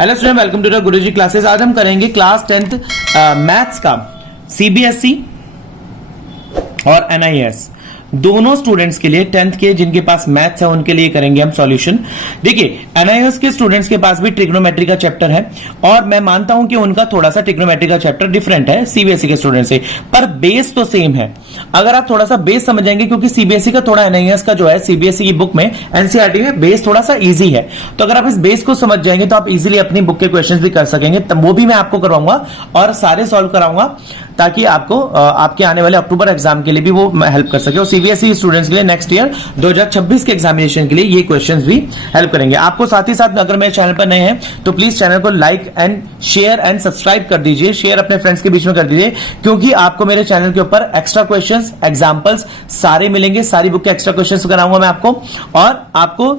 Hello student, welcome to the Guruji classes. आज हम करेंगे क्लास 10th मैथ्स का सीबीएसई और एनआईएस दोनों स्टूडेंट्स के लिए 10th के जिनके पास मैथ्स है उनके लिए करेंगे हम सॉल्यूशन। देखिए, एनआईएस के स्टूडेंट्स के पास भी ट्रिग्नोमेट्री का चैप्टर है और मैं मानता हूं कि उनका थोड़ा सा ट्रिग्नोमेट्री का चैप्टर डिफरेंट है सीबीएसई के स्टूडेंट से, पर बेस तो सेम है। अगर आप थोड़ा सा बेस समझ जाएंगे, क्योंकि सीबीएसई का थोड़ा एनआईएस का जो है सीबीएसई की बुक में एनसीईआरटी में बेस थोड़ा सा इजी है, तो अगर आप इस बेस को समझ जाएंगे तो आप इजीली अपनी बुक के क्वेश्चंस भी कर सकेंगे। तब वो भी मैं आपको करवाऊंगा और सारे सॉल्व कराऊंगा ताकि आपको आपके आने वाले अक्टूबर एग्जाम के लिए भी वो हेल्प कर सके। और सीबीएसई स्टूडेंट्स के लिए नेक्स्ट ईयर 2026 के एग्जामिनेशन के लिए ये क्वेश्चंस भी हेल्प करेंगे आपको। साथ ही साथ अगर मेरे चैनल पर नए हैं तो प्लीज चैनल को like and share and subscribe कर दीजिए, शेयर अपने फ्रेंड्स के बीच में कर दीजिए, क्योंकि आपको मेरे चैनल के ऊपर एक्स्ट्रा क्वेश्चंस, एग्जांपल्स सारे मिलेंगे। सारी बुक के एक्स्ट्रा क्वेश्चंस कराऊंगा मैं आपको और आपको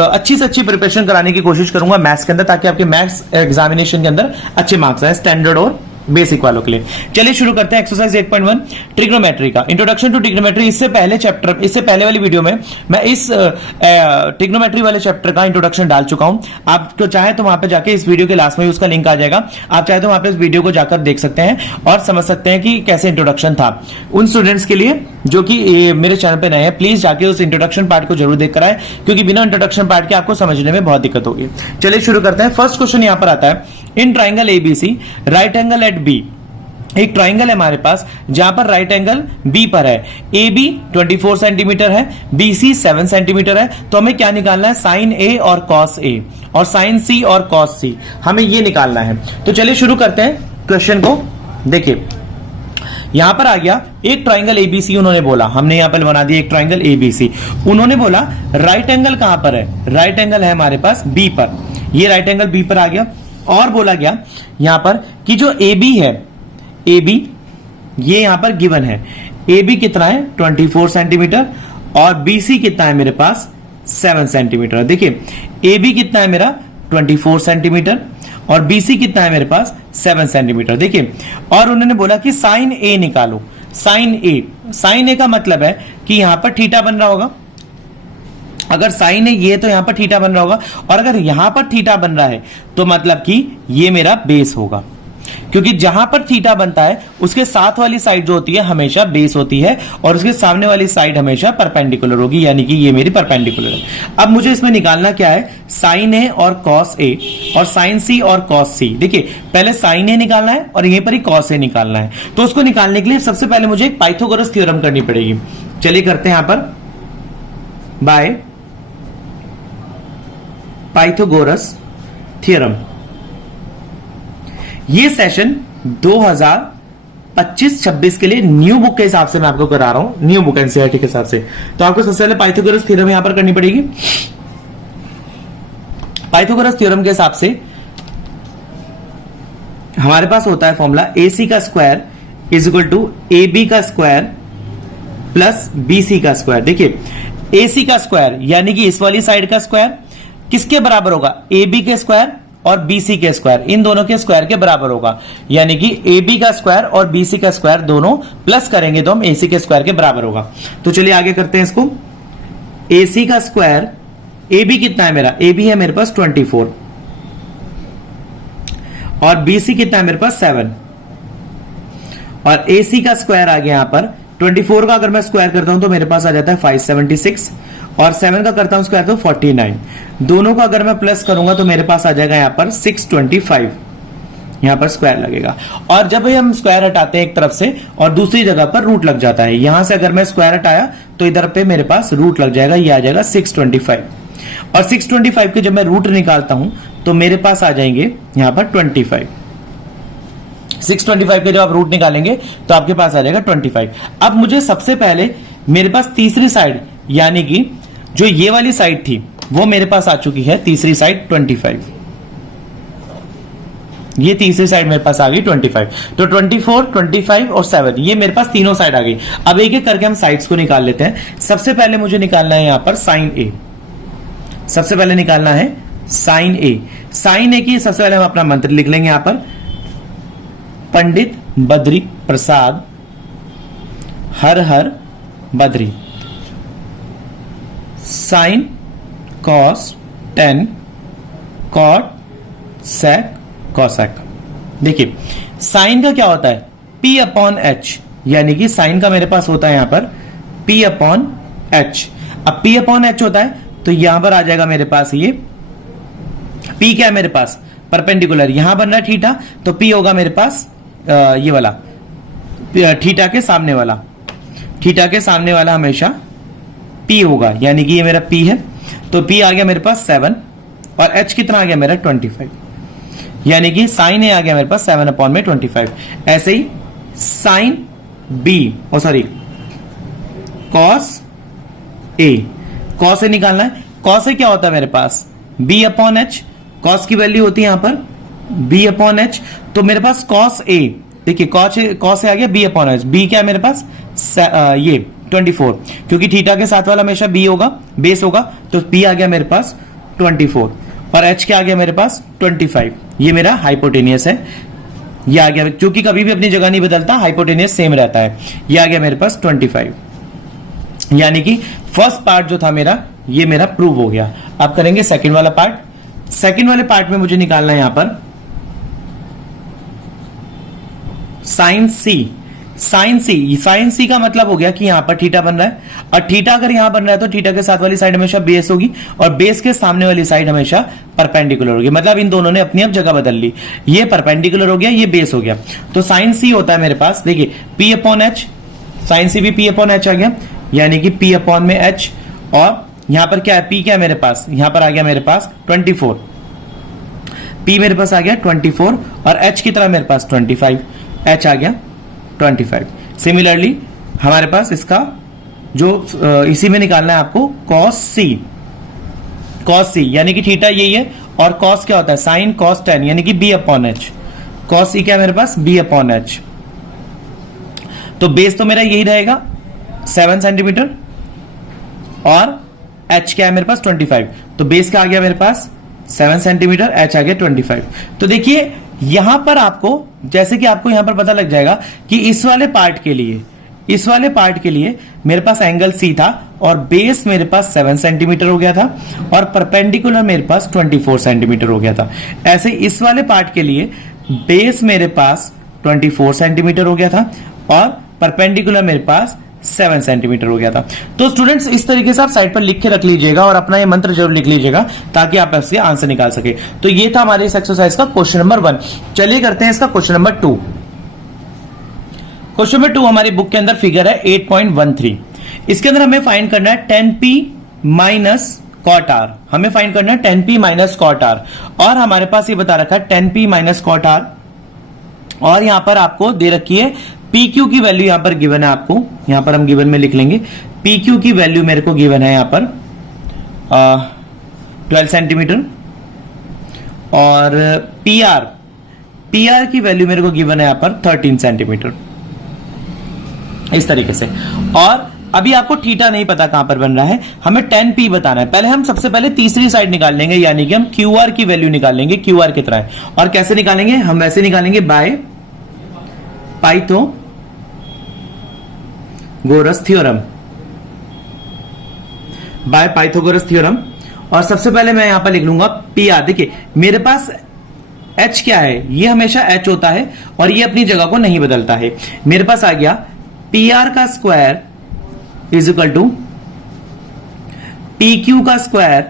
अच्छी से अच्छी प्रिपरेशन कराने की कोशिश करूंगा मैथ्स के अंदर, ताकि आपके मैथ्स एग्जामिनेशन के अंदर अच्छे मार्क्स आए स्टैंडर्ड और बेसिक वालों के लिए। चलिए शुरू करते हैं एक्सरसाइज 8.1 ट्रिग्नोमेट्री का इंट्रोडक्शन टू ट्रिग्नोमेट्री। इससे पहले वाली वीडियो में मैं इस ट्रिग्नोमेट्री वाले चैप्टर का इंट्रोडक्शन डाल चुका हूं। आपको चाहे तो वहां पे जाके इस वीडियो के लास्ट में उसका लिंक आ जाएगा, आप चाहे तो वहां पे इस वीडियो को जाकर देख सकते हैं और समझ सकते हैं कि कैसे इंट्रोडक्शन था। उन स्टूडेंट्स के लिए जो कि मेरे चैनल पे नए हैं, प्लीज जाके उस इंट्रोडक्शन पार्ट को जरूर देख कर आए, क्योंकि बिना इंट्रोडक्शन पार्ट के आपको समझने में बहुत दिक्कत होगी। चलिए शुरू करते हैं। फर्स्ट क्वेश्चन यहां पर आता है, in triangle ABC right angle at B. एक ट्राइंगल है हमारे पास जहां पर राइट एंगल बी पर है, ए बी 24 सेंटीमीटर है, बी सी 7 सेंटीमीटर है। तो हमें क्या निकालना है, साइन ए और कॉस ए और साइन सी और कॉस सी, हमें ये निकालना है। तो चलिए शुरू करते हैं क्वेश्चन को। देखिए यहां पर आ गया एक ट्राइंगल एबीसी, उन्होंने बोला, हमने यहां पर बना दिया एक ट्राइंगल एबीसी। उन्होंने बोला राइट एंगल कहां पर है, राइट एंगल है हमारे पास बी पर, ये राइट एंगल बी पर आ गया। और बोला गया यहां पर कि जो ए बी है, ए बी ये यहां पर गिवन है, ए बी कितना है 24 सेंटीमीटर और बी सी कितना है मेरे पास 7 सेंटीमीटर। देखिए ए बी कितना है मेरा 24 सेंटीमीटर और बी सी कितना है मेरे पास 7 सेंटीमीटर। देखिए, और उन्होंने बोला कि साइन ए निकालो। साइन ए का मतलब है कि यहां पर थीटा बन रहा होगा। अगर साइन है ये तो यहां पर थीटा बन रहा होगा, और अगर यहां पर थीटा बन रहा है तो मतलब कि ये मेरा बेस होगा, क्योंकि जहां पर थीटा बनता है उसके साथ वाली साइड जो होती है हमेशा बेस होती है और उसके सामने वाली साइड हमेशा परपेंडिकुलर होगी, यानी कि ये मेरी परपेंडिकुलर है। अब मुझे इसमें निकालना क्या है, साइन ए और कॉस ए और साइन सी और कॉस सी। देखिए पहले साइन ए निकालना है और यहीं पर ही कॉस ए निकालना है। तो उसको निकालने के लिए सबसे पहले मुझे एक पाइथागोरस थ्योरम करनी पड़ेगी। चलिए करते हैं यहां पर बाय पाइथागोरस थ्योरम। ये सेशन 2025-26 के लिए न्यू बुक के हिसाब से मैं आपको करा रहा हूं, न्यू बुक एनसीईआरटी के हिसाब से। तो आपको सबसे पहले पाइथागोरस थ्योरम यहां पर करनी पड़ेगी। पाइथागोरस थ्योरम के हिसाब से हमारे पास होता है फॉर्मूला ए सी का square is equal to A B का स्क्वायर प्लस बी सी का स्क्वायर। देखिए ए सी का स्क्वायर यानी कि इस वाली साइड का स्क्वायर किसके बराबर होगा, ए बी के स्क्वायर और बीसी के स्क्वायर, इन दोनों के स्क्वायर के बराबर होगा, यानी कि ए बी का स्क्वायर और बीसी का स्क्वायर दोनों प्लस करेंगे तो हम ए सी के स्क्वायर के बराबर होगा। तो चलिए आगे करते हैं इसको। ए सी का स्क्वायर, ए बी कितना है मेरा, ए बी है मेरे पास 24 और बीसी कितना है मेरे पास 7 और ए सी का स्क्वायर आ गया यहां पर 24 का अगर मैं स्क्वायर करता हूं तो मेरे पास आ जाता है 576 और 7 का करता हूं स्क्वायर तो 49। दोनों का अगर मैं प्लस करूंगा तो मेरे पास आ जाएगा यहां पर 625, यहां पर स्क्वायर लगेगा। और जब हम स्क्वायर हटाते हैं एक तरफ से और दूसरी जगह पर रूट लग जाता है, यहां से अगर मैं स्क्वायर हटाया तो इधर पे मेरे पास रूट लग जाएगा, ये आ जाएगा 625 और 625 के जब मैं रूट निकालता हूं तो मेरे पास आ जाएंगे यहां पर 25। 625 के जब आप रूट निकालेंगे तो आपके पास आ जाएगा 25। अब मुझे सबसे पहले मेरे पास तीसरी साइड यानी कि जो ये वाली साइड थी वो मेरे पास आ चुकी है, तीसरी साइड 25, ये तीसरी साइड मेरे पास आ गई 25। तो 24, 25 और 7 ये मेरे पास तीनों साइड आ गई। अब एक एक करके हम साइड्स को निकाल लेते हैं। सबसे पहले मुझे निकालना है यहां पर साइन ए, सबसे पहले निकालना है साइन ए। साइन ए की सबसे पहले हम अपना मंत्र लिख लेंगे यहां पर, Pandit Badri Prasad Har Har Badri, sine cos 10 cot sec cosec. देखिए साइन का क्या होता है, P अपॉन एच, यानी कि साइन का मेरे पास होता है यहां पर P अपॉन एच। अब P अपॉन एच होता है तो यहां पर आ जाएगा मेरे पास ये P क्या है मेरे पास, परपेंडिकुलर, यहां बन रहा है थीटा, तो P होगा मेरे पास ये वाला थीटा के सामने वाला, थीटा के सामने वाला हमेशा P होगा, यानी कि ये मेरा P है, तो P आ गया मेरे पास 7 और H कितना आ गया मेरा 25, यानी कि साइन ए आ गया मेरे पास 7 अपॉन में 25। ऐसे ही sign B cos A, cos A निकालना है। कॉस ए क्या होता है मेरे पास B अपॉन एच, कॉस की वैल्यू होती है यहां पर B अपॉन एच, तो मेरे पास कॉस ए, देखिए कॉस ए आ गया B अपॉन एच, B क्या है मेरे पास ये 24, क्योंकि थीटा के साथ वाला हमेशा B होगा, बेस होगा, तो P आ गया मेरे पास 24 और H क्या आ गया मेरे पास 25। ये मेरा हाइपोटेनियस है, ये आ गया, क्योंकि कभी भी अपनी जगह नहीं बदलता, हाइपोटेनियस सेम रहता है। ये आ गया मेरे पास 25, यानी कि फर्स्ट पार्ट जो था मेरा ये मेरा प्रूव हो गया। अब करेंगे सेकंड वाला पार्ट। सेकंड वाले पार्ट में मुझे निकालना है यहां पर साइन सी। साइन सी का मतलब हो गया कि यहां पर थीटा बन रहा है, और थीटा अगर यहां बन रहा है तो थीटा के साथ वाली साइड हमेशा बेस होगी और बेस के सामने वाली साइड हमेशा परपेंडिकुलर होगी, मतलब इन दोनों ने अपनी अब जगह बदल ली, ये परपेंडिकुलर हो गया, ये बेस हो गया। तो साइन सी होता है मेरे पास, देखिए P अपॉन एच, साइन सी भी P अपॉन एच आ गया, यानी कि P अपॉन में H, और यहां पर क्या है P क्या है मेरे पास, यहां पर आ गया मेरे पास 24, P मेरे पास आ गया 24 और H की तरह मेरे पास 25, H आ गया 25। सिमिलरली हमारे पास इसका जो इसी में निकालना है आपको कॉस सी, यानी कि थीटा यही है, और कॉस क्या होता है साइन कॉस tan, यानी कि B अपॉन एच, कॉस सी क्या है मेरे पास B अपॉन एच। तो बेस तो मेरा यही रहेगा 7 सेंटीमीटर और H क्या है मेरे पास 25, तो बेस का आ गया मेरे पास 7 सेंटीमीटर, H आ गया 25। तो देखिए यहां पर आपको, जैसे कि आपको यहां पर पता लग जाएगा कि इस वाले पार्ट के लिए मेरे पास एंगल C था और बेस मेरे पास 7 सेंटीमीटर हो गया था और परपेंडिकुलर मेरे पास 24 सेंटीमीटर हो गया था। ऐसे इस वाले पार्ट के लिए बेस मेरे पास 24 सेंटीमीटर हो गया था और परपेंडिकुलर मेरे पास 7 सेंटीमीटर हो गया था। तो स्टूडेंट्स इस तरीके से आप साइड पर लिख के रख लीजिएगा और अपना ये मंत्र जरूर लिख लीजिएगा ताकि आप इससे आंसर निकाल सके। तो ये था हमारे इस एक्सरसाइज का क्वेश्चन नंबर 1। चलिए करते हैं इसका क्वेश्चन नंबर 2। क्वेश्चन नंबर 2 हमारी बुक के अंदर फिगर है 8.13। इसके अंदर हमें फाइंड करना है 10p माइनस कॉट आर, हमें फाइंड करना है 10p माइनस कॉट आर, और हमारे पास ये बता रखा है 10p माइनस कॉट आर, और यहां पर आपको दे रखी है PQ की वैल्यू, यहां पर गिवन है आपको, यहां पर हम गिवन में लिख लेंगे PQ की वैल्यू मेरे को गिवन है यहां पर 12 सेंटीमीटर, और PR की वैल्यू मेरे को गिवन है यहां पर 13 सेंटीमीटर, इस तरीके से। और अभी आपको थीटा नहीं पता कहां पर बन रहा है, हमें 10p बताना है। पहले हम सबसे पहले तीसरी साइड निकाल लेंगे, यानी कि हम QR की वैल्यू निकालेंगे, QR कितना है, और कैसे निकालेंगे, हम वैसे निकालेंगे बाय पाइथागोरस थ्योरम। और सबसे पहले मैं यहां पर लिख लूंगा PR। देखिए मेरे पास H क्या है, ये हमेशा H होता है और ये अपनी जगह को नहीं बदलता है। मेरे पास आ गया PR का square is equal to PQ का स्क्वायर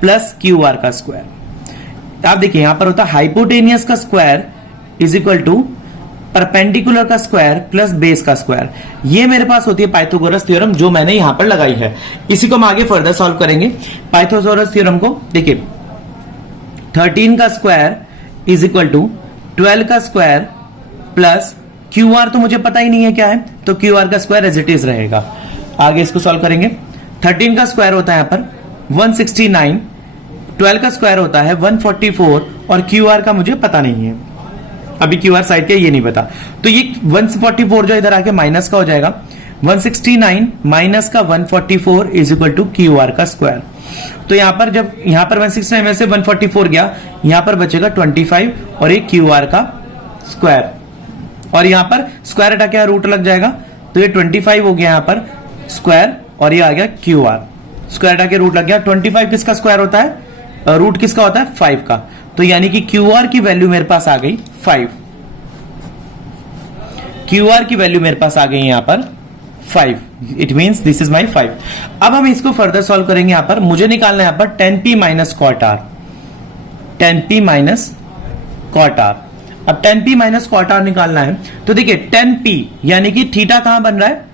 प्लस QR का स्क्वायर। आप देखिए यहां पर होता है हाइपोटेनियस का square is equal to perpendicular का स्क्वायर प्लस बेस का स्क्वायर। ये मेरे पास होती है पाइथागोरस थ्योरम, जो मैंने यहां पर लगाई है। इसी को हम आगे फर्दर सॉल्व करेंगे। पाइथागोरस थ्योरम को देखिए 13 का स्क्वायर इज इक्वल टू 12 का स्क्वायर प्लस QR तो मुझे पता ही नहीं है क्या है, तो QR का स्क्वायर एज इट इज रहेगा। आगे इसको सॉल्व करेंगे। 13 का स्क्वायर होता है यहां पर 169, 12 का स्क्वायर होता है 144 और QR का मुझे पता नहीं है, अभी QR साइड के ये नहीं पता, तो ये 144 जो इधर आके माइनस का हो जाएगा, 169 माइनस का 144 इज इक्वल टू QR का स्क्वायर। तो यहां पर जब यहां पर 169 में से 144 गया, यहां पर बचेगा 25 और एक QR का स्क्वायर, और यहां पर स्क्वायर हटा के रूट लग जाएगा, तो ये 25 हो गया यहां पर स्क्वायर, और ये आ गया QR। स्क्वायर हटा के रूट लग गया। 25 किसका स्क्वायर होता है, रूट किसका होता है 5 का, तो यानी कि क्यू आर की वैल्यू मेरे पास आ गई 5। क्यू आर की वैल्यू मेरे पास आ गई यहां पर 5, it means this is my 5। अब हम इसको फर्दर सॉल्व करेंगे। यहां पर मुझे निकालना है यहां पर 10p minus cot R, 10p minus cot R. अब 10p माइनस कॉट आर निकालना है तो देखिए 10p यानी कि थीटा कहां बन रहा है,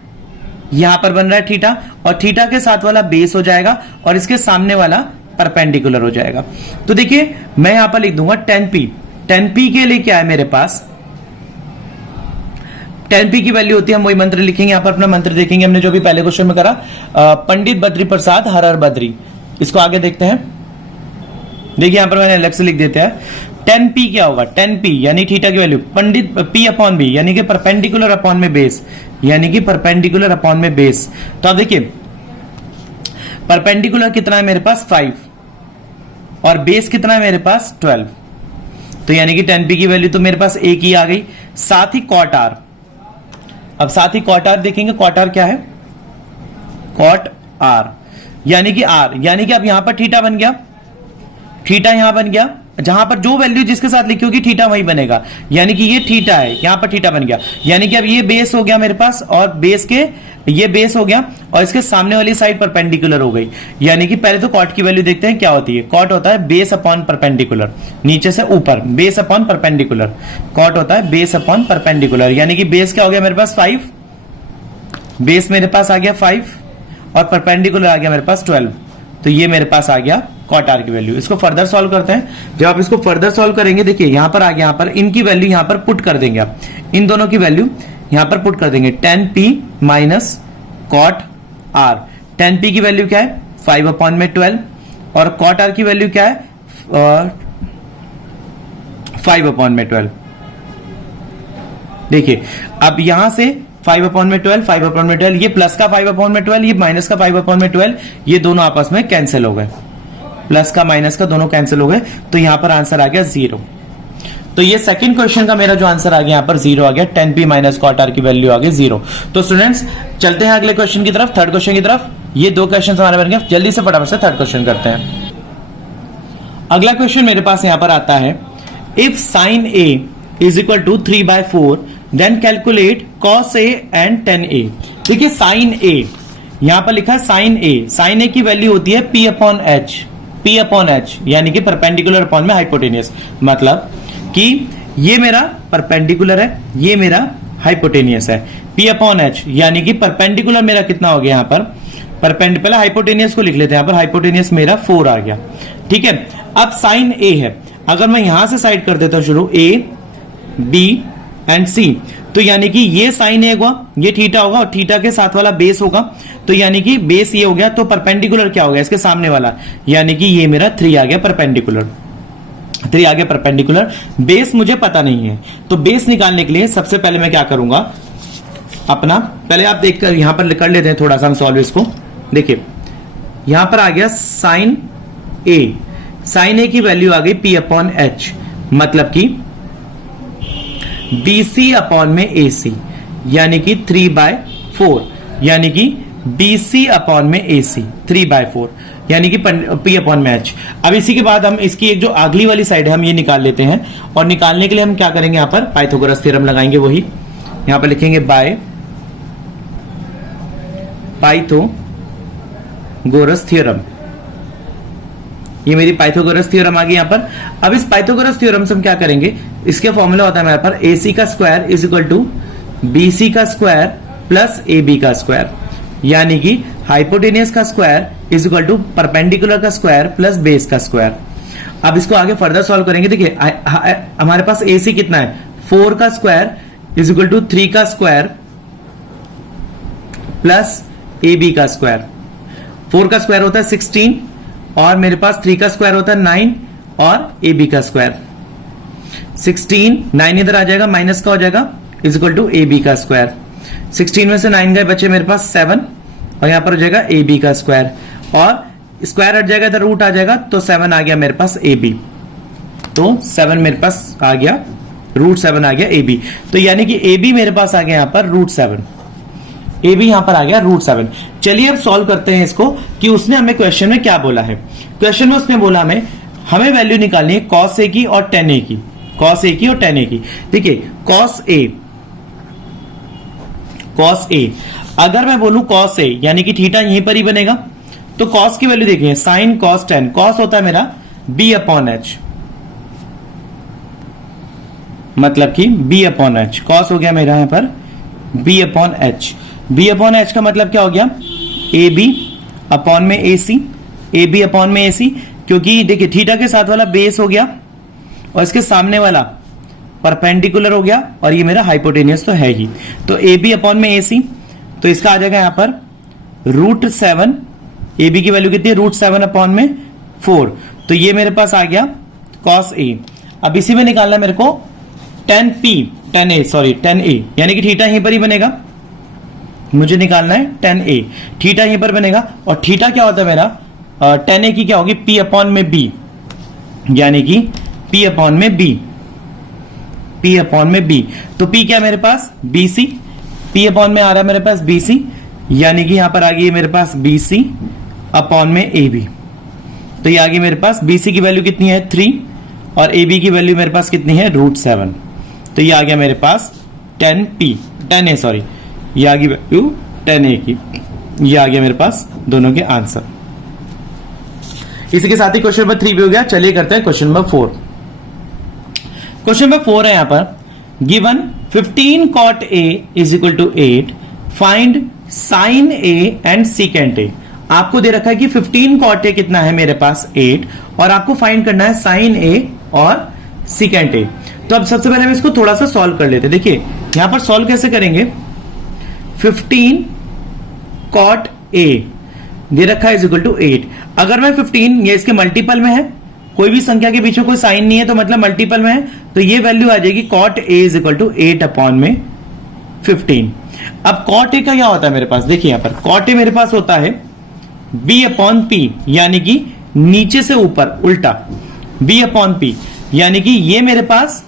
यहां पर बन रहा है थीटा, और थीटा के साथ वाला बेस हो जाएगा और इसके सामने वाला परपेंडिकुलर हो जाएगा। तो देखिए मैं यहां पर लिख दूंगा 10p। 10p के लिए क्या है मेरे पास, 10p की वैल्यू होती है, हम वही मंत्र लिखेंगे यहां पर, अपना मंत्र देखेंगे हमने जो भी पहले क्वेश्चन में करा, पंडित बद्री प्रसाद हर हर बद्री। इसको आगे देखते हैं। देखिए यहां पर मैंने अलग से लिख देते हैं 10p क्या होगा, 10p यानी थीटा की वैल्यू पंडित p अपॉन b यानी कि परपेंडिकुलर अपॉन में बेस, यानी कि परपेंडिकुलर अपॉन में बेस। तो अब देखिए परपेंडिकुलर कितना है मेरे पास 5 और बेस कितना है मेरे पास 12, तो यानी कि 10p की वैल्यू तो मेरे पास एक ही आ गई। साथ ही कॉट आर, अब साथ ही कॉट आर देखेंगे, कॉट आर क्या है, कॉट आर यानी कि आर, यानी कि अब यहां पर थीटा बन गया, थीटा यहां बन गया, जहां पर जो वैल्यू जिसके साथ लिखी होगी थीटा वही बनेगा, यानी कि ये थीटा है, यहां पर थीटा बन गया, यानी कि अब ये बेस हो गया मेरे पास, और बेस के ये बेस हो गया और इसके सामने वाली साइड परपेंडिकुलर हो गई। यानी कि पहले तो कॉट की वैल्यू देखते हैं क्या होती है। कॉट होता है बेस अपॉन परपेंडिकुलर, नीचे से ऊपर बेस अपॉन परपेंडिकुलर, कॉट होता है बेस अपॉन परपेंडिकुलर, यानी कि बेस क्या हो गया मेरे पास 5, बेस मेरे पास आ गया 5 और परपेंडिकुलर आ गया मेरे पास 12, तो ये मेरे पास आ गया कॉट आर की वैल्यू। इसको फर्दर सॉल्व करते हैं। जब आप इसको फर्दर सॉल्व करेंगे देखिए यहां पर आ गया, यहां पर इनकी वैल्यू यहां पर पुट कर देंगे आप, इन दोनों की वैल्यू यहां पर पुट कर देंगे 10p minus cot R. 10p की वैल्यू क्या है 5 अपॉन में 12 और कॉट आर की वैल्यू क्या है 5 अपॉन में 12। देखिए अब यहां से 5 अपॉन में 12, 5 अपॉन में 12, ये प्लस का 5 अपॉन में 12, ये माइनस का 5 अपॉन में 12, ये दोनों आपस में कैंसिल हो गए, प्लस का माइनस का दोनों कैंसिल हो गए, तो यहां पर आंसर आ गया 0। तो ये सेकंड क्वेश्चन का मेरा जो आंसर आ गया यहां पर 0 आ गया, 10p माइनस कॉट आर की वैल्यू आ गई 0। तो स्टूडेंट्स चलते हैं अगले क्वेश्चन की तरफ, थर्ड क्वेश्चन की तरफ। ये दो क्वेश्चन हमारे बन गए, जल्दी से फटाफट से थर्ड क्वेश्चन करते हैं। अगला क्वेश्चन मेरे पास यहां पर आता है, if sine a is equal to 3/4 then calculate cos a and tan a। देखिए साइन a यहां पर लिखा है साइन a, साइन a की वैल्यू होती है p upon h, p upon h यानी कि परपेंडिकुलर अपॉन में हाइपोटेनियस, मतलब कि ये मेरा परपेंडिकुलर है, ये मेरा हाइपोटेनियस है, p अपॉन h यानी कि परपेंडिकुलर मेरा कितना हो गया यहां पर, पहले हाइपोटेनियस को लिख लेते हैं, यहां पर हाइपोटेनियस मेरा 4 आ गया, ठीक है। अब साइन a है, अगर मैं यहां से साइड कर देता हूं शुरू a b एंड c, तो यानी कि ये साइन a होगा, ये थीटा होगा और थीटा के साथ वाला बेस होगा, तो यानी कि बेस ये हो गया, तो परपेंडिकुलर क्या हो गया इसके सामने वाला, यानी कि ये मेरा 3 आ गया परपेंडिकुलर, 3 आ गया परपेंडिकुलर। बेस मुझे पता नहीं है, तो बेस निकालने के लिए सबसे पहले मैं क्या करूंगा, अपना पहले आप देखकर यहां पर कर लेते हैं थोड़ा सा हम सॉल्व इसको। देखिए यहां पर आ गया साइन a, साइन a की वैल्यू आ गई p अपॉन h, मतलब कि BC अपॉन में AC यानी कि 3/4, यानी कि BC अपॉन में AC 3/4 यानी कि P अपॉन में H। अब इसी के बाद हम इसकी एक जो अगली वाली साइड है हम ये निकाल लेते हैं, और निकालने के लिए हम क्या करेंगे, यहां पर पाइथागोरस थ्योरम लगाएंगे, वही यहां पर लिखेंगे बाय पाइथागोरस थ्योरम, ये मेरी पाइथागोरस थ्योरम आ गई यहां पर। अब इस पाइथागोरस थ्योरम से हम क्या करेंगे, इसके फॉर्मूला होता है हमारे पर AC का square is equal to BC का स्क्वायर प्लस AB का स्क्वायर, यानी कि हाइपोटेनियस का square is equal to perpendicular का स्क्वायर प्लस बेस का स्क्वायर। अब इसको आगे फर्दर सॉल्व करेंगे। देखिए हमारे पास AC कितना है 4 का स्क्वायर इज इक्वल टू 3 का स्क्वायर प्लस AB का स्क्वायर। 4 का स्क्वायर होता है 16 और मेरे पास 3 का स्क्वायर होता है 9 और AB का स्क्वायर 16, 9 इधर आ जाएगा, माइनस का हो जाएगा इज इक्वल टू AB का स्क्वायर। 16 में से 9 गए, बचे मेरे पास 7 और यहां पर हो जाएगा AB का स्क्वायर, और स्क्वायर हट जाएगा इधर रूट आ जाएगा, तो 7 आ गया मेरे पास AB, तो 7 मेरे पास आ गया, रूट 7 आ गया AB, तो यानी कि AB मेरे पास आ गया यहां पर रूट 7, AB यहां पर आ गया रूट 7। चलिए अब सॉल्व करते हैं इसको कि उसने हमें क्वेश्चन में क्या बोला है। क्वेश्चन में उसने बोला हमें हमें वैल्यू निकालनी है cos A की और tan A की, cos A की और tan A की। देखिए cos A अगर मैं बोलूं cos A यानी कि थीटा यहीं पर ही बनेगा, तो cos की वैल्यू देखिए sin cos tan, cos होता है मेरा b अपॉन एच, मतलब कि b अपॉन एच, cos हो गया मेरा यहां पर b upon H. b upon H का मतलब क्या हो गया, ए बी अपॉन में ए सी, ए बी अपॉन में ए सी, क्योंकि देखिए थीटा के साथ वाला बेस हो गया और इसके सामने वाला परपेंडिकुलर हो गया और ये मेरा हाइपोटेनियस तो है ही, तो ए बी अपॉन में ए सी, तो इसका आ जाएगा यहां पर √7, ए बी की वैल्यू कितनी है √7 अपॉन में 4, तो ये मेरे पास आ गया cos A। अब इसी में निकालना है मेरे को tan A, यानी कि थीटा यहीं पर ही बनेगा, मुझे निकालना है tan A, थीटा यहीं पर बनेगा, और थीटा क्या होता है मेरा tan A की क्या होगी P अपॉन में B, यानी कि P अपॉन में B, P अपॉन में B, तो P क्या है मेरे पास BC, P अपॉन में आ रहा है मेरे पास BC, यानी कि यहां पर आ गई मेरे पास BC अपॉन में AB, तो ये आ गई मेरे पास BC की वैल्यू कितनी है 3 और AB की वैल्यू मेरे पास कितनी है √7, तो ये आ गया मेरे पास tan A सॉरी, ये आ गई वैल्यू tan A की, ये आ गया मेरे पास दोनों के आंसर। इसी के साथ ही क्वेश्चन नंबर 3 भी हो गया। चलिए करते हैं क्वेश्चन नंबर 4। क्वेश्चन नंबर 4 है यहां पर given 15 cot A is equal to 8, find sin A and secant A। आपको दे रखा है कि 15 cot A कितना है मेरे पास 8, और आपको फाइंड करना है sin A और secant A। तो अब सबसे पहले हम इसको थोड़ा सा सॉल्व कर लेते हैं। देखिए यहां पर सॉल्व कैसे करेंगे, 15 cot A दे रखा है इज इक्वल टू 8, अगर मैं 15 ये इसके मल्टीपल में है, कोई भी संख्या के बीच में कोई साइन नहीं है तो मतलब मल्टीपल में है, तो ये वैल्यू आ जाएगी cot A is equal to 8 upon में 15। अब cot A का क्या होता है मेरे पास, देखिए यहां पर cot A मेरे पास होता है B अपॉन P, यानी कि नीचे से ऊपर उल्टा B अपॉन P, यानी कि ये मेरे पास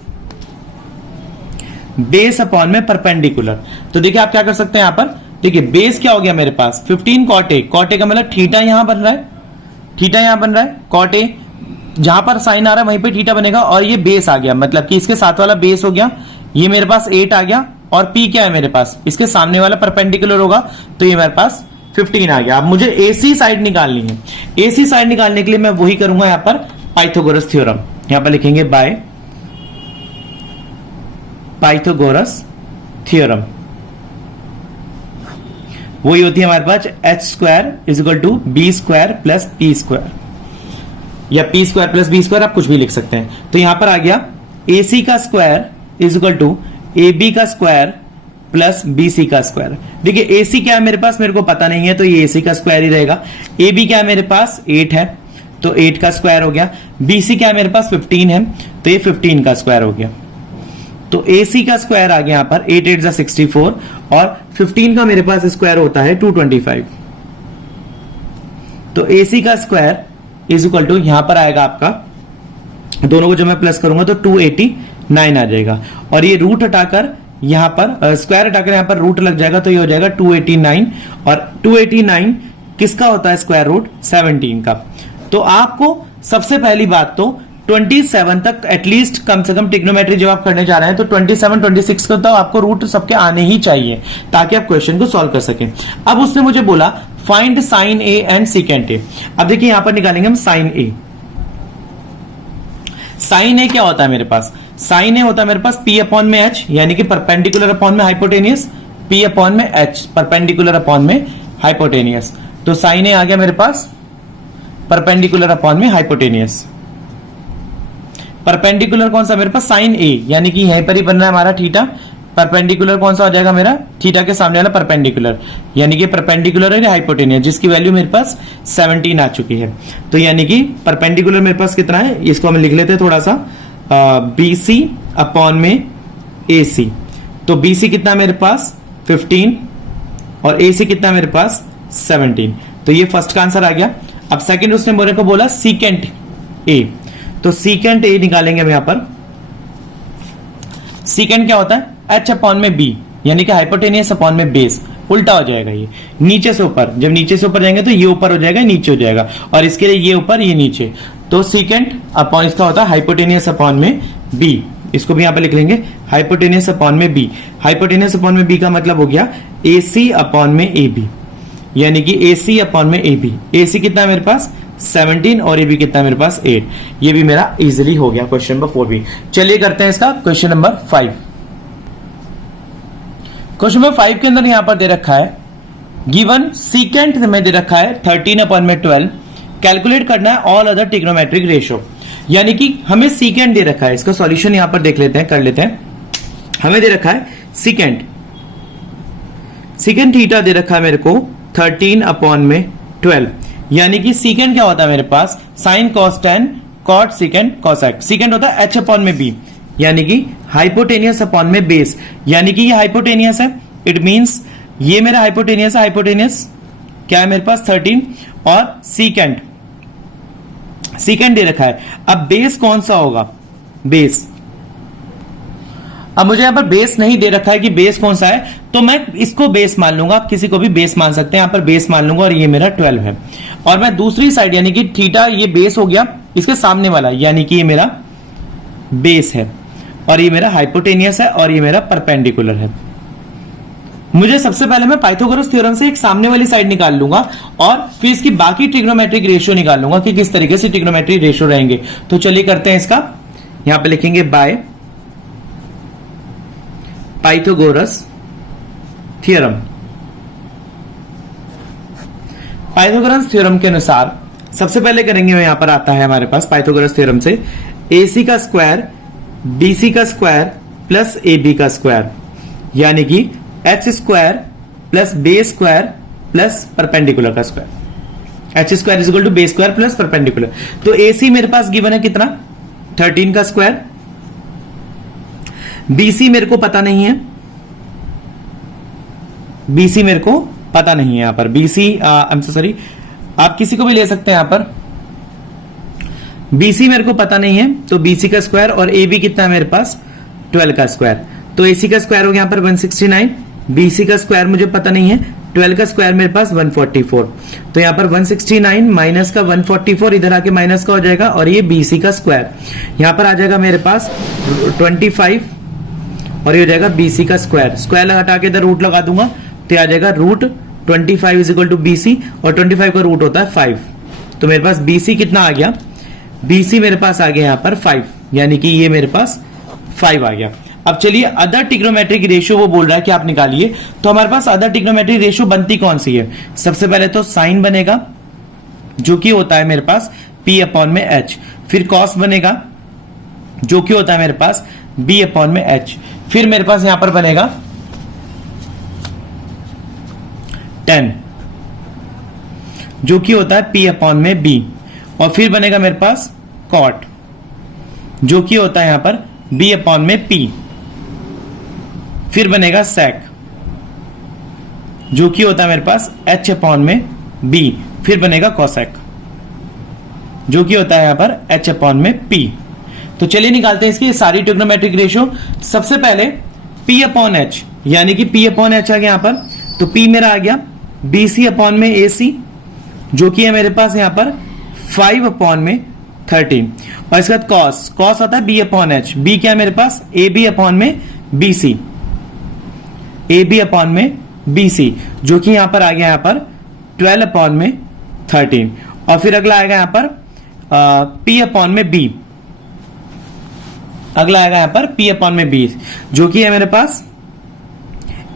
बेस अपॉन में परपेंडिकुलर। तो देखिए आप क्या कर सकते हैं यहां पर, देखिए बेस क्या हो गया मेरे पास 15 cot A, cot A का मतलब थीटा यहां बन रहा है, थीटा यहां बन रहा है, cot A जहां पर साइन आ रहा है वहीं पे थीटा बनेगा, और ये बेस आ गया मतलब कि इसके साथ वाला बेस हो गया, ये मेरे पास 8 आ गया, और P क्या है मेरे पास इसके सामने वाला परपेंडिकुलर होगा, तो ये मेरे पास 15 आ गया। अब मुझे AC साइड निकालनी है, AC साइड निकालने के लिए मैं वही करूंगा यहां पर पाइथागोरस थ्योरम, यहां पर लिखेंगे बाय पाइथागोरस थ्योरम। वही होती है हमारे पास h² is equal to b² plus p², या p² प्लस b², आप कुछ भी लिख सकते हैं। तो यहां पर आ गया AC का square is equal to AB का स्क्वायर प्लस BC का स्क्वायर। देखिए AC क्या है मेरे पास मेरे को पता नहीं है, तो ये AC का स्क्वायर ही रहेगा। AB क्या है मेरे पास 8 है, तो 8 का स्क्वायर हो गया। BC क्या है मेरे पास 15 है, तो ये 15 का स्क्वायर हो गया। तो AC का स्क्वायर आ गया यहां पर 8 8 64, और 15 का मेरे पास स्क्वायर होता है 225। तो AC का स्क्वायर इज इक्वल टू यहां पर आएगा आपका, दोनों को जब मैं प्लस करूंगा तो 289 आ जाएगा, और ये रूट हटाकर यहां पर स्क्वायर हटाकर यहां पर रूट लग जाएगा, तो ये हो जाएगा 289, और 289 किसका होता है स्क्वायर रूट 17 का। तो आपको सबसे पहली बात तो 27 तक एटलीस्ट कम से कम ट्रिग्नोमेट्री जब आप करने जा रहे हैं तो 27 26 को तो आपको रूट सबके आने ही चाहिए, ताकि आप क्वेश्चन को सॉल्व कर सकें। अब उसने मुझे बोला find sine A and secant A. अब देखिए यहां पर निकालेंगे हम साइन ए। साइन ए क्या होता है मेरे पास, साइन ए होता है मेरे पास P अपॉन में H, यानी कि परपेंडिकुलर अपॉन में हाइपोटेनियस, P अपॉन में H परपेंडिकुलर अपॉन में हाइपोटेनियस। तो साइन ए आ गया मेरे पास परपेंडिकुलर अपॉन में हाइपोटेनियस। परपेंडिकुलर कौन सा मेरे पास साइन ए, यानी कि यहीं पर ही बन रहा है हमारा थीटा। परपेंडिकुलर कौन सा हो जाएगा मेरा थीटा के सामने वाला परपेंडिकुलर, यानी कि परपेंडिकुलर है हाइपोटेनियस, जिसकी वैल्यू मेरे पास 17 आ चुकी है। तो यानी कि परपेंडिकुलर मेरे पास कितना है, इसको हम लिख लेते हैं थोड़ा सा, BC अपॉन में AC। तो BC कितना मेरे पास 15 और AC कितना मेरे पास 17। तो ये फर्स्ट का आंसर आ गया। अब सेकंड उसने मेरे को बोला सीकेंट A, तो सीकेंट A निकालेंगे हम यहां पर। सीकेंट क्या होता है H अपॉन में B, यानी कि हाइपोटेनियस अपॉन में बेस। उल्टा हो जाएगा, ये नीचे से ऊपर, जब नीचे से ऊपर जाएंगे तो ये ऊपर हो जाएगा, नीचे हो जाएगा, और इसके लिए ये ऊपर ये नीचे। तो सीकेंट अपॉन इसका होता है हाइपोटेनियस अपॉन में बी, इसको भी यहां पे लिख लेंगे हाइपोटेनियस अपॉन में बी। हाइपोटेनियस अपॉन में बी का मतलब हो गया AC अपॉन में AB, यानी कि AC अपॉन में AB। AC कितना है मेरे पास 17 और AB कितना है मेरे पास 8। ये भी मेरा इजीली हो गया क्वेश्चन नंबर 4 भी। चलिए करते हैं इसका क्वेश्चन नंबर 5। क्वेश्चन नंबर 5 के अंदर यहां पर दे रखा है गिवन सीकेंट में दे रखा है 13 अपॉन में 12, कैलकुलेट करना है ऑल अदर ट्रिग्नोमेट्रिक रेशियो। यानी कि हमें सीकेंट दे रखा है, इसका सॉल्यूशन यहां पर देख लेते हैं, कर लेते हैं। हमें दे रखा है सीकेंट थीटा दे रखा है मेरे को 13 अपॉन में 12, यानी कि सीकेंट क्या होता है मेरे पास sine cos ten cot secant cosec. Secant होता है H अपॉन में बी, यानी कि हाइपोटेनियस अपॉन में बेस, यानी कि ये हाइपोटेनियस है, इट मींस ये मेरा हाइपोटेनियस है। हाइपोटेनियस क्या है मेरे पास 13 और सीकेंट दे रखा है। अब बेस कौन सा होगा, बेस, अब मुझे यहां पर बेस नहीं दे रखा है कि बेस कौन सा है, तो मैं इसको बेस मान लूंगा, आप किसी को भी बेस मान सकते हैं, यहां पर बेस मान लूंगा और ये मेरा 12 है। और मैं दूसरी साइड यानी कि थीटा ये बेस हो गया, इसके सामने वाला यानी कि ये मेरा बेस है और ये मेरा हाइपोटेनियस है और ये मेरा परपेंडिकुलर है। मुझे सबसे पहले मैं पाइथागोरस थ्योरम से एक सामने वाली साइड निकाल लूंगा और फिर इसकी बाकी ट्रिग्नोमेट्रिक रेशियो निकाल लूंगा कि किस तरीके से ट्रिग्नोमेट्रिक रेशियो रहेंगे। तो चलिए करते हैं इसका, यहां पे लिखेंगे by Pythagoras theorem. Pythagoras theorem के अनुसार सबसे पहले करेंगे, यहां पर आता है हमारे पास पाइथागोरस थ्योरम से AC का स्क्वायर BC का स्क्वायर प्लस AB का स्क्वायर, यानी कि H square plus base square plus perpendicular का square. H square is equal to base square plus perpendicular. तो AC मेरे पास गिवन है कितना 13 का स्क्वायर, BC मेरे को पता नहीं है, BC मेरे को पता नहीं है, यहां पर BC I am so sorry, आप किसी को भी ले सकते हैं, यहां पर BC मेरे को पता नहीं है, तो BC का स्क्वायर और AB कितना है मेरे पास 12 का स्क्वायर। तो AC का स्क्वायर हो गया यहां पर 169, BC का स्क्वायर मुझे पता नहीं है, 12 का स्क्वायर मेरे पास 144, तो यहां पर 169 माइनस का 144 इधर आके माइनस का हो जाएगा और ये BC का स्क्वायर यहां पर आ जाएगा मेरे पास 25 और ये हो जाएगा BC का स्क्वायर। स्क्वायर हटा के इधर रूट लगा दूंगा तो आ जाएगा root 25 is equal to BC और 25 का रूट होता है 5। तो मेरे पास BC कितना आ गया, BC मेरे पास आ गया यहां पर 5, यानी कि ये मेरे पास 5 आ गया। अब चलिए अदर ट्रिग्नोमेट्रिक रेशियो वो बोल रहा है कि आप निकालिए, तो हमारे पास अदर ट्रिग्नोमेट्रिक रेशियो बनती कौन सी है। सबसे पहले तो साइन बनेगा जो कि होता है मेरे पास P अपॉन में H, फिर कॉस बनेगा जो कि होता है मेरे पास B अपॉन में H, फिर मेरे पास यहां पर बनेगा tan जो कि होता है P अपॉन में B, और फिर बनेगा मेरे पास cot जो कि होता है यहां पर B अपॉन में P, फिर बनेगा sec जो कि होता है मेरे पास H अपॉन में B, फिर बनेगा cosec जो कि होता है यहां पर H अपॉन में P। तो चलिए निकालते हैं इसकी सारी ट्रिग्नोमेट्रिक रेशियो। सबसे पहले P अपॉन H, यानी कि P अपॉन H आ गया यहां पर, तो P मेरा आ गया BC अपॉन में AC जो कि है मेरे पास यहां पर 5 अपॉन में 13, और इसके बाद कॉस आता है B अपॉन H, B क्या है मेरे पास AB अपॉन में BC, AB अपॉन में BC जो कि यहां पर आ गया यहां पर 12 अपॉन में 13, और फिर अगला आएगा यहां पर P अपॉन में B, अगला आएगा यहां पर P अपॉन में B जो कि है मेरे पास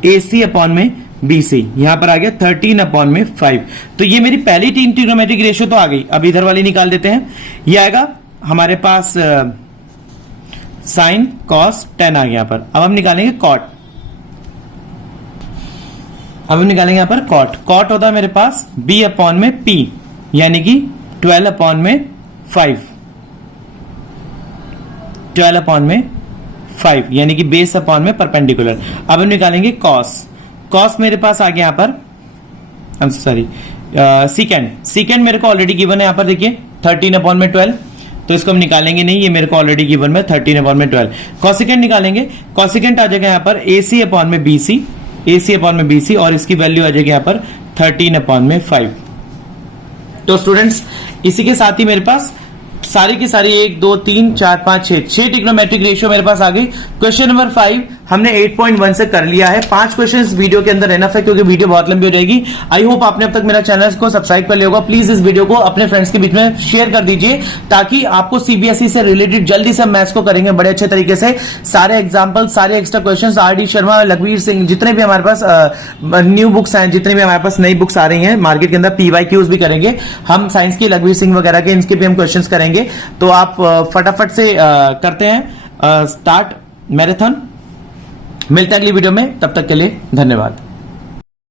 AC अपॉन में BC, यहां पर आ गया 13 अपॉन में 5। तो ये मेरी पहली तीन ट्रिग्नोमेट्रिक रेशियो तो आ गई। अब इधर वाली निकाल देते हैं, ये आएगा हमारे पास साइन कॉस tan आ गया यहां पर। अब हम निकालेंगे कॉट, अब हम निकालेंगे यहां पर कॉट होता है मेरे पास B अपॉन में P, यानी कि 12 अपॉन में 5, 12 अपॉन में 5 यानी कि बेस अपॉन में परपेंडिकुलर। अब हम निकालेंगे कॉस मेरे पास आ गया यहां पर सॉरी सीकेंड मेरे को ऑलरेडी गिवन है यहां पर, देखिए 13 अपॉन में 12, तो इसको हम निकालेंगे नहीं, ये मेरे को ऑलरेडी गिवन में 13 अपॉन में 12। कॉसिकेंट निकालेंगे, कॉसिकेंट आ जाएगा यहां पर AC अपॉन में BC AC अपॉन में BC, और इसकी वैल्यू आ जाएगी यहाँ पर 13 अपॉन में 5। तो स्टूडेंट्स इसी के साथ ही मेरे पास सारी की सारी 1 2 3 4 5 6 ट्रिग्नोमेट्रिक रेशियो मेरे पास आ गई। क्वेश्चन नंबर 5 हमने 8.1 से कर लिया है। 5 क्वेश्चंस वीडियो के अंदर एनफ है क्योंकि वीडियो बहुत लंबी हो जाएगी। आई होप आपने अब तक मेरा चैनल को सब्सक्राइब कर लिया होगा। प्लीज इस वीडियो को अपने फ्रेंड्स के बीच में शेयर कर दीजिए ताकि आपको सीबीएसई से रिलेटेड जल्दी से मैथ्स को करेंगे बड़े अच्छे तरीके से। सारे एग्जाम्पल, सारे extra question, RD Sharma, Lakhvir Singh, जितने भी हमारे पास न्यू बुक्स हैं, जितने भी हमारे पास नई बुक्स आ रही हैं मार्केट के अंदर, PYQs भी करेंगे हम साइंस की, लखवीर सिंह वगैरह के, इनके भी हम क्वेश्चंस करेंगे। तो आप फटाफट से करते हैं स्टार्ट मैराथन। मिलते हैं अगली वीडियो में, तब तक के लिए धन्यवाद।